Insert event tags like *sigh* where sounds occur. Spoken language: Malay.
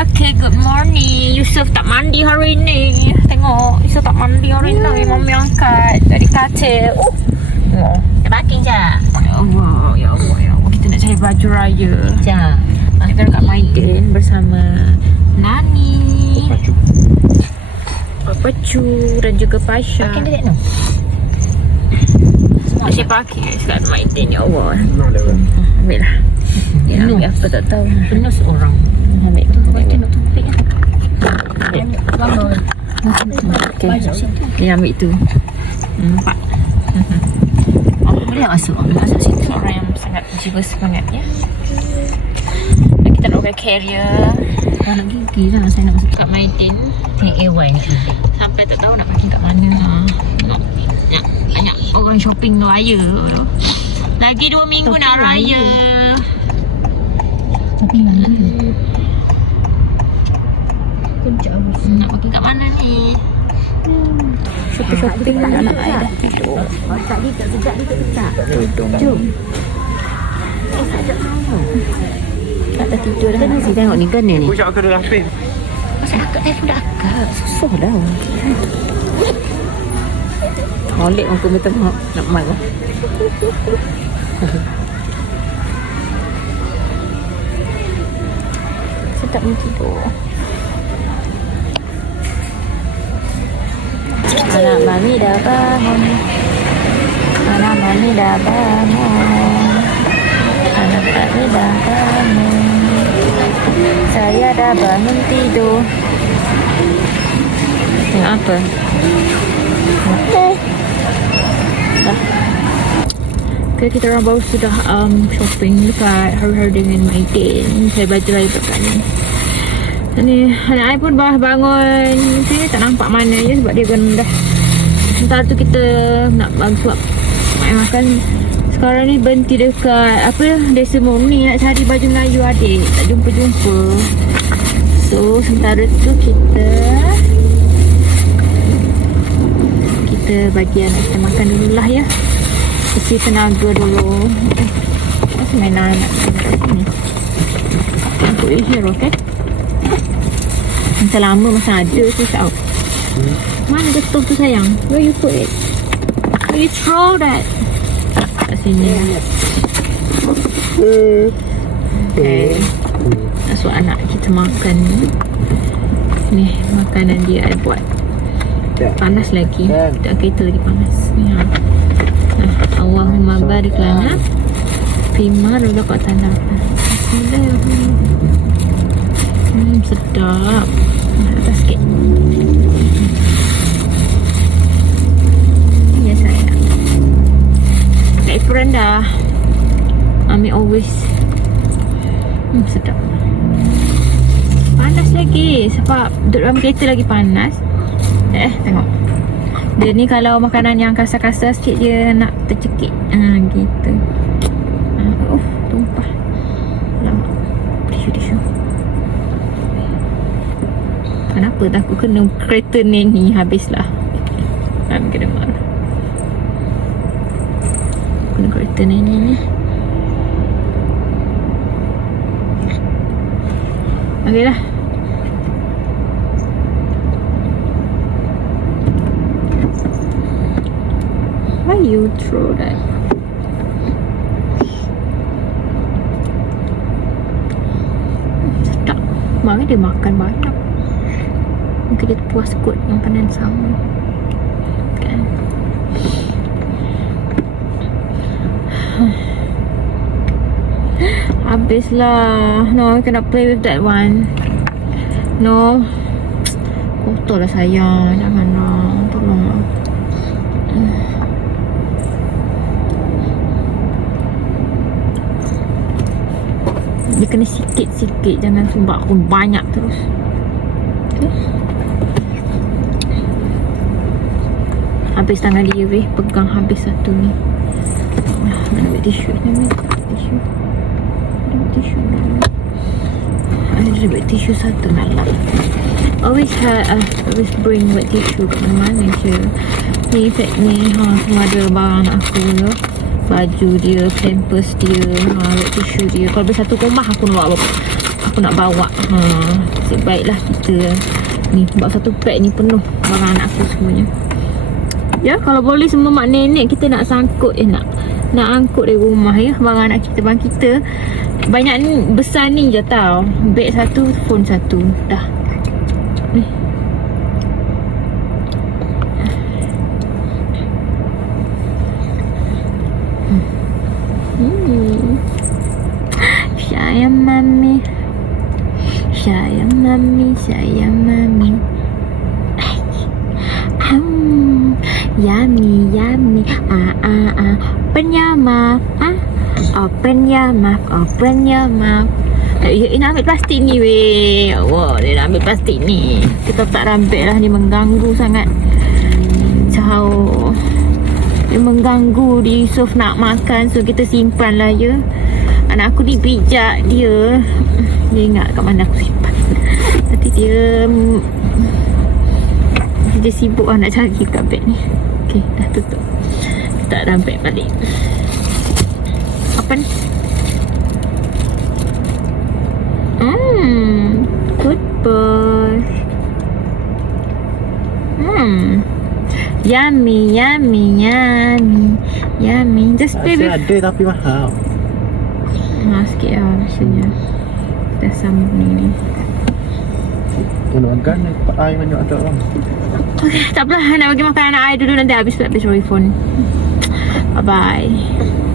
Okay, good morning. Yusuf tak mandi hari ni. Tengok, Yusuf tak mandi hari ni. Mami angkat dari katil. Oh. Oh. Terbaking je. Ya Allah, ya Allah, ya Allah. Kita nak cari baju raya. Je. Kita dekat Maidin bersama Nani, Pacu. Papa Chu dan juga Pasha. Makin dekat tu. Asyik pakai Maidin, ya Allah. Nah, dah. Ambil lah. Ya, Penuh. ambil apa tak tahu. Penuh seorang. Ambil tu. Lepas tu nak. Ambil. Okay. Dia ambil tu. Hmm, Nampak? Boleh masuk? Masuk situ. Orang yang sangat jiwa semangat ya. Dan kita nak pakai carrier Dah nak gigi lah saya nak masuk. kat Maidin. Ni AY ni. Sampai tak tahu nak pergi kat mana. Ha. Tengok. Banyak, banyak orang shopping raya. Lagi dua minggu Shopping nak raya. Tapi Kejap habis. Nak pergi kat mana ni? Shopping-shopping anak-anak saya dah tidur. Masak dia tak sedap dia tak sedap. Tudung. Jom. Eh, sedap malu. Tak dah tidur dah. Kita mesti tengok ni kena ni. Push aku dah lapis. Masa akak telefon dah akak. Susah dah. Molek muka minta maaf. Nak marah. Sedap ni tidur. Anak mami dah bangun. Anak mami dah bangun. Anak mami dah bangun. Saya dah bangun tidur. Tengok apa? Okay, kita orang baru sudah um, shopping dekat hari-hari dengan Maidin. Saya baju raya dekat ni. Ni, anak saya pun baru bangun. Saya tak nampak mana je sebab dia kan dah. Sementara tu kita nak bagi suap main makan. Sekarang ni berhenti dekat apa desa ni nak cari baju Melayu adik. Tak jumpa-jumpa. So, sementara tu kita kita bagi anak kita makan dulu lah ya. Isi tenaga dulu. Eh, main anak sini. You here, okay? Masa lama masa ada tu tau. Mana the stove tu sayang? Where you put it? Where you throw that? Kat sini lah. Okay. Masuk anak kita makan. Ni makanan dia I buat. Panas lagi. Kan. Tak kereta lagi panas. Nah, Allahumma barik lana Fima dulu kat Bismillahirrahmanirrahim. Hmm, sedap. Nah, Atas sikit. Ya saya Pakai apron dah Mami always. Hmm, sedap. Panas lagi Sebab duduk dalam kereta lagi panas Eh, tengok dia ni kalau makanan yang kasar-kasar sikit dia nak tercekik. Ha gitu. Ha, uh, tumpah. Lama. Tisu tisu. Kenapa takut kena kereta ni ni habislah. I'm kena marah. Kena kereta ni ni ni. Okey lah. You throw that? Sedap. Mari dia makan banyak. Mungkin dia puas kot makanan sama. Kan? *sighs* Habislah. No, I cannot play with that one. No. Kotor lah sayang. Jangan lah. Tolong lah. Dia kena sikit-sikit Jangan sumbak aku banyak terus. Okay Habis tangan dia weh Pegang habis satu ni. Ah, Mana ambil tisu ni ambil tisu. Tisu Ada ambil tisu satu malam. Always ha, uh, always bring wet tissue kat mana-mana je. Ni set ni ha, Semua ada barang anak aku. ya baju dia, pampers dia, ha, wet tissue dia. Kalau beli satu rumah aku nak bawa aku nak bawa. Ha, nasib baiklah kita ni buat satu pack ni penuh barang anak aku semuanya. Ya, kalau boleh semua mak nenek kita nak sangkut eh nak nak angkut dari rumah ya barang anak kita barang kita banyak ni besar ni je tau. Beg satu, phone satu. Dah. Ni. Hmm. Sayang mami. Sayang mami, sayang mami. Hmm, yummy, yummy. Ah, ah, ah. Open your mouth. Ah. Open your mouth, open your mouth. Eh, ya, nak ambil plastik ni weh. Ya Allah, dia nak ambil plastik ni. Kita tak rambut lah, dia mengganggu sangat. Jauh. Dia mengganggu di Yusuf nak makan So kita simpan lah ya Anak aku ni bijak dia Dia ingat kat mana aku simpan. Nanti dia dia sibuk lah nak cari kat beg ni. Okay dah tutup. Kita dalam beg balik. Apa ni? Hmm Good boy. Hmm. Yummy, yummy, yummy, yummy. Just play with ada tapi mahal. Ha, sikit lah rasanya Dah sambung ni ni. Tolong makan ni tempat air banyak ada orang. Okay, tak apalah. Nak bagi makan anak I dulu Nanti habis habis phone. Bye-bye